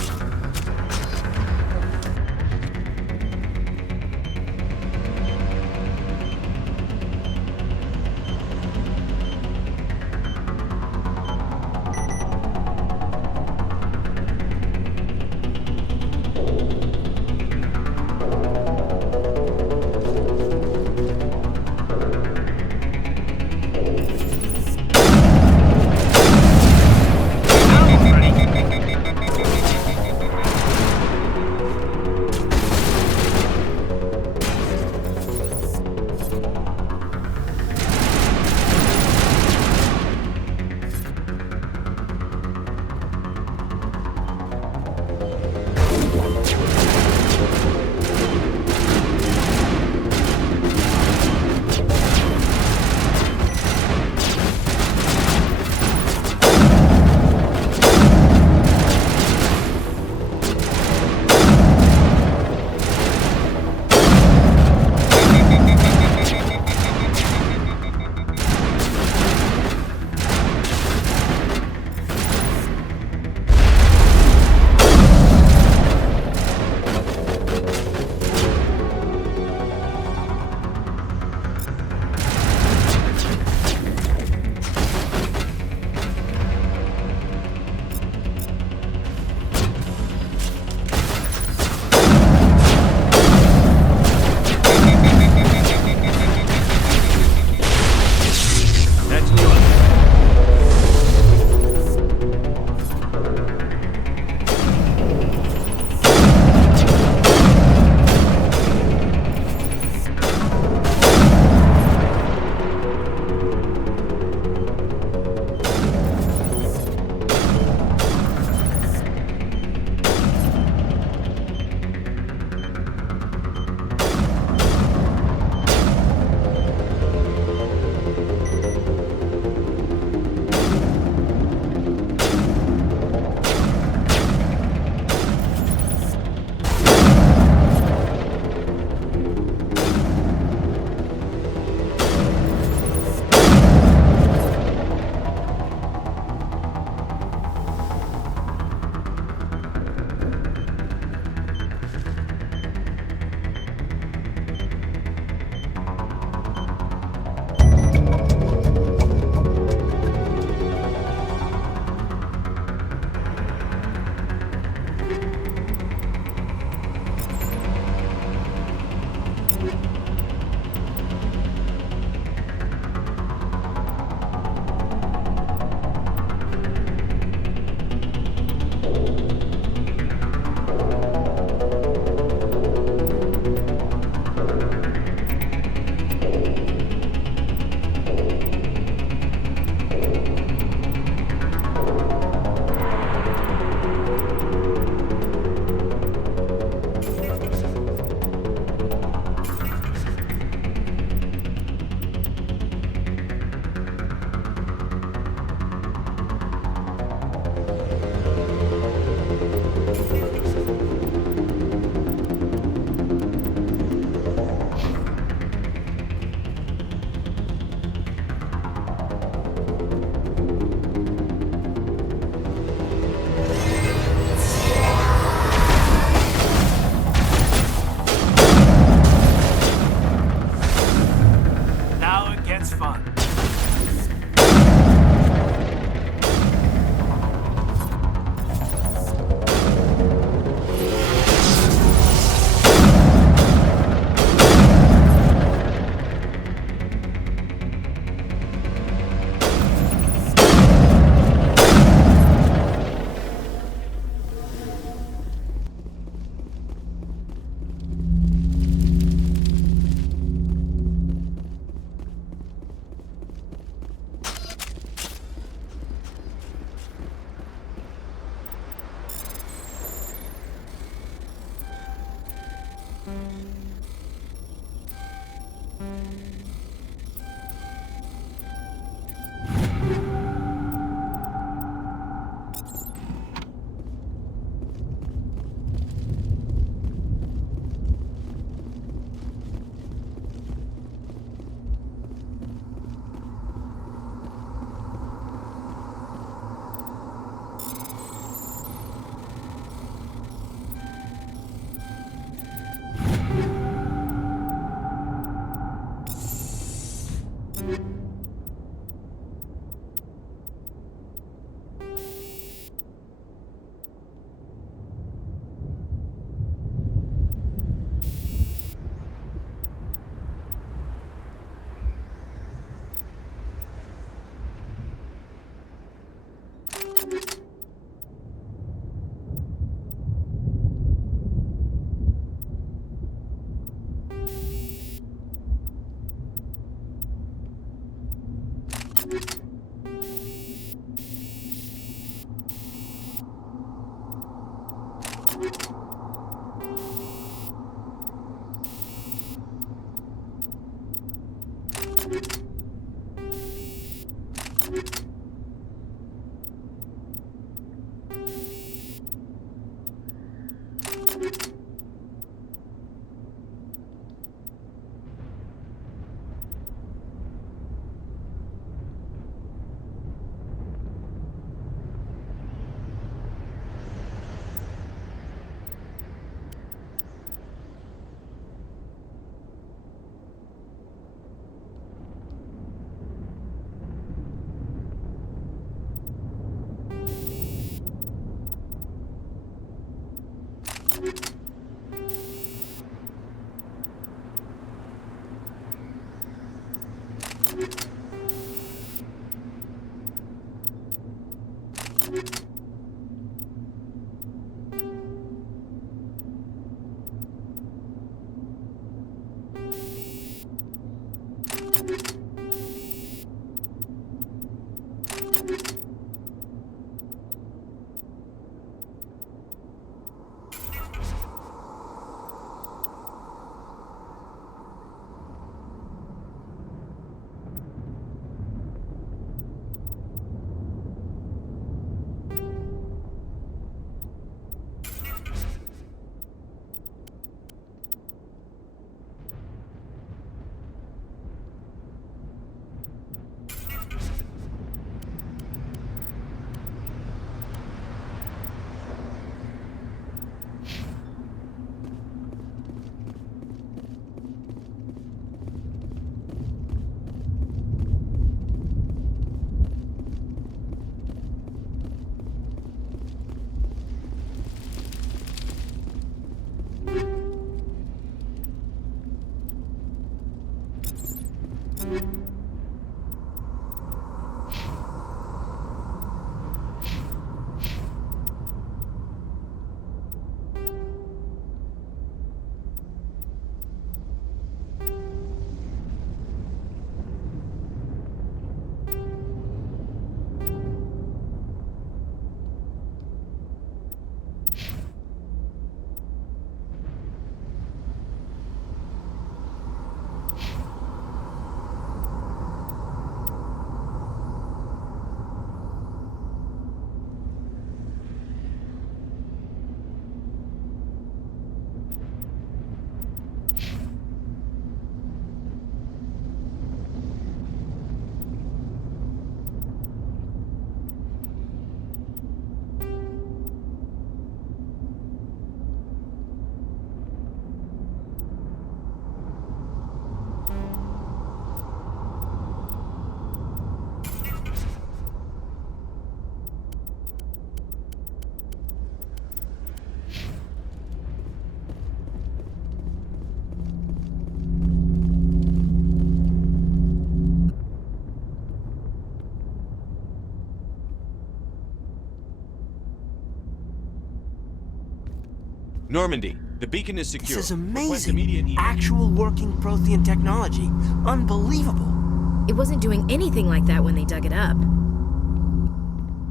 Normandy, the beacon is secure. This is Request amazing. immediate- Actual working Prothean technology. Unbelievable. It wasn't doing anything like that when they dug it up.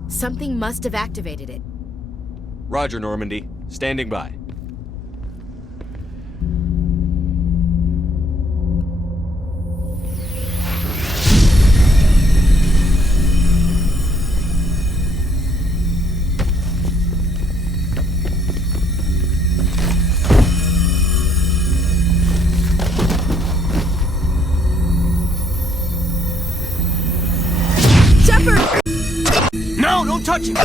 Something must have activated it. Roger, Normandy. Standing by. No, don't touch him!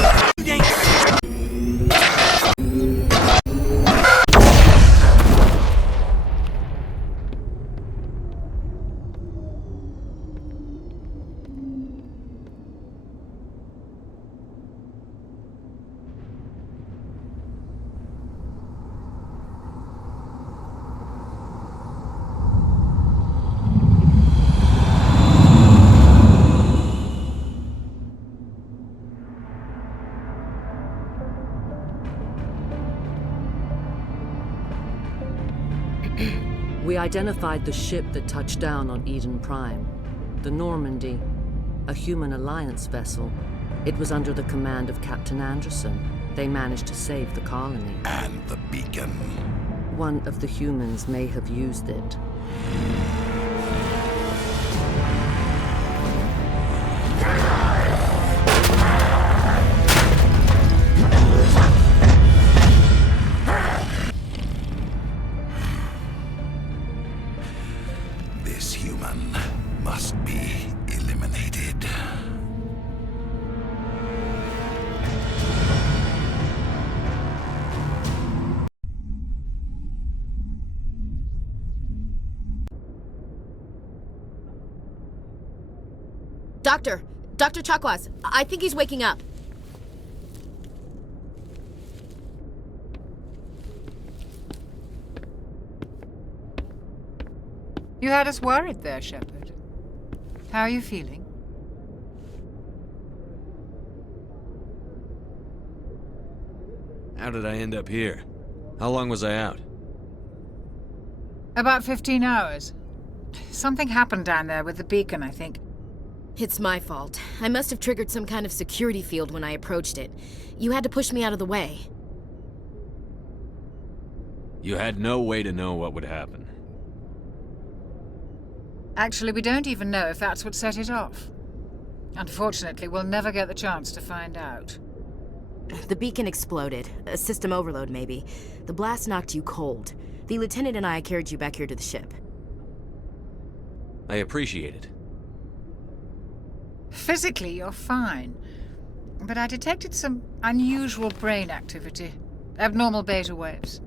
We identified the ship that touched down on Eden Prime. The Normandy, a human alliance vessel. It was under the command of Captain Anderson. They managed to save the colony. And the beacon. One of the humans may have used it. This human must be eliminated. Dr. Chakwas, I think he's waking up. You had us worried there, Shepard. How are you feeling? How did I end up here? How long was I out? About 15 hours. Something happened down there with the beacon, I think. It's my fault. I must have triggered some kind of security field when I approached it. You had to push me out of the way. You had no way to know what would happen. Actually, we don't even know if that's what set it off. Unfortunately, we'll never get the chance to find out. The beacon exploded. A system overload, maybe. The blast knocked you cold. The lieutenant and I carried you back here to the ship. I appreciate it. Physically, you're fine. But I detected some unusual brain activity. Abnormal beta waves.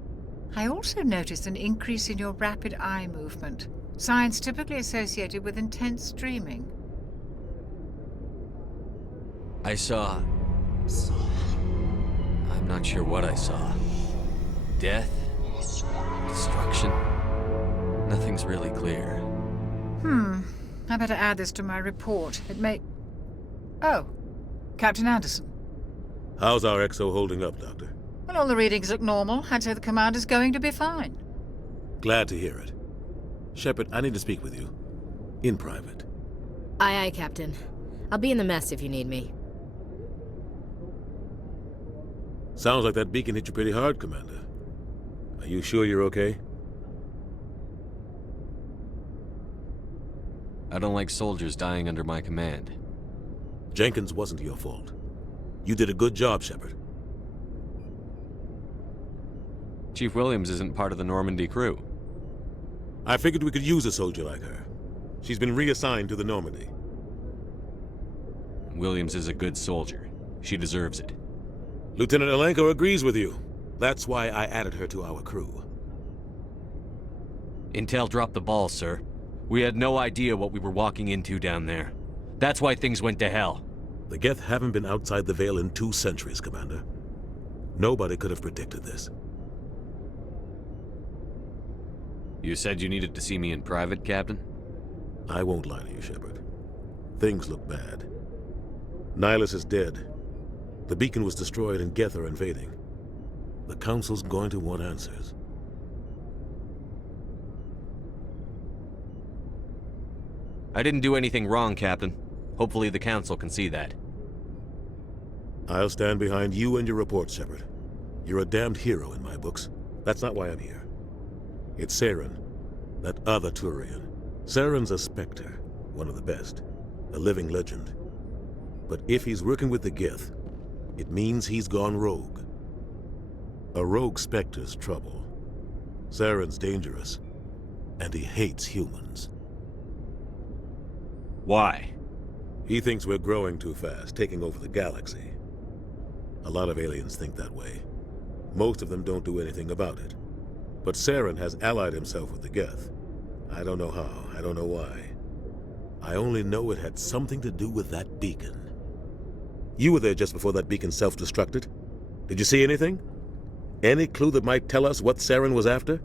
I also noticed an increase in your rapid eye movement. Signs typically associated with intense dreaming. I saw... I'm not sure what I saw. Death? Destruction? Nothing's really clear. I better add this to my report. It may... Oh, Captain Anderson. How's our XO holding up, Doctor? Well, all the readings look normal. I'd say the commander's going to be fine. Glad to hear it. Shepard, I need to speak with you. In private. Aye, aye, Captain. I'll be in the mess if you need me. Sounds like that beacon hit you pretty hard, Commander. Are you sure you're okay? I don't like soldiers dying under my command. Jenkins wasn't your fault. You did a good job, Shepard. Chief Williams isn't part of the Normandy crew. I figured we could use a soldier like her. She's been reassigned to the Normandy. Williams is a good soldier. She deserves it. Lieutenant Alenko agrees with you. That's why I added her to our crew. Intel dropped the ball, sir. We had no idea what we were walking into down there. That's why things went to hell. The Geth haven't been outside the Veil in 2 centuries, Commander. Nobody could have predicted this. You said you needed to see me in private, Captain? I won't lie to you, Shepard. Things look bad. Nihilus is dead. The beacon was destroyed and Geth are invading. The Council's going to want answers. I didn't do anything wrong, Captain. Hopefully the Council can see that. I'll stand behind you and your report, Shepard. You're a damned hero in my books. That's not why I'm here. It's Saren, that other Turian. Saren's a Spectre, one of the best. A living legend. But if he's working with the Geth, it means he's gone rogue. A rogue Spectre's trouble. Saren's dangerous, and he hates humans. Why? He thinks we're growing too fast, taking over the galaxy. A lot of aliens think that way. Most of them don't do anything about it. But Saren has allied himself with the Geth. I don't know how, I don't know why. I only know it had something to do with that beacon. You were there just before that beacon self-destructed. Did you see anything? Any clue that might tell us what Saren was after?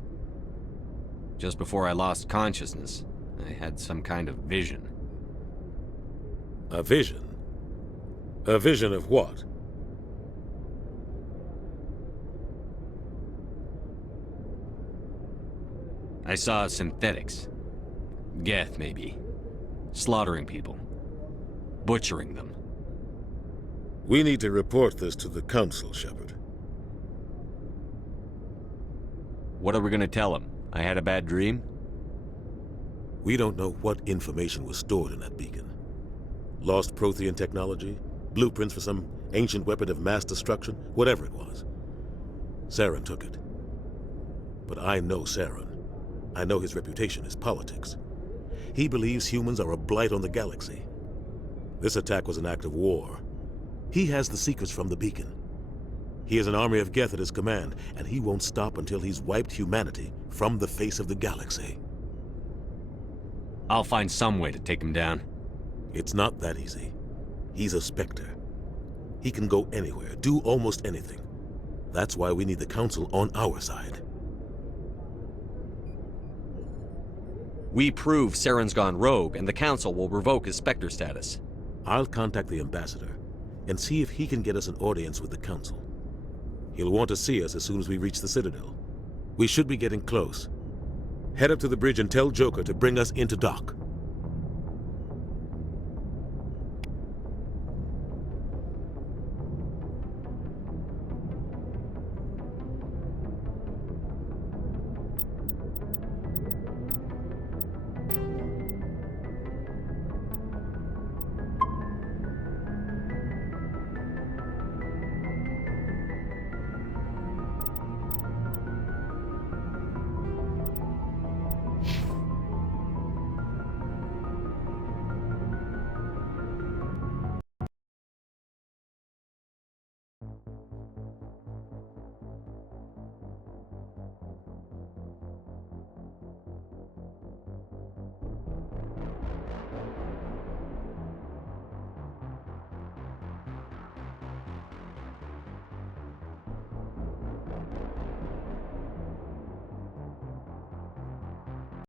Just before I lost consciousness, I had some kind of vision. A vision? A vision of what? I saw synthetics. Geth, maybe. Slaughtering people. Butchering them. We need to report this to the Council, Shepard. What are we gonna tell them? I had a bad dream? We don't know what information was stored in that beacon. Lost Prothean technology? Blueprints for some ancient weapon of mass destruction? Whatever it was. Saren took it. But I know Saren. I know his reputation is politics. He believes humans are a blight on the galaxy. This attack was an act of war. He has the secrets from the beacon. He has an army of Geth at his command, and he won't stop until he's wiped humanity from the face of the galaxy. I'll find some way to take him down. It's not that easy. He's a Spectre. He can go anywhere, do almost anything. That's why we need the Council on our side. We prove Saren's gone rogue, and the Council will revoke his Spectre status. I'll contact the ambassador and see if he can get us an audience with the Council. He'll want to see us as soon as we reach the Citadel. We should be getting close. Head up to the bridge and tell Joker to bring us into dock.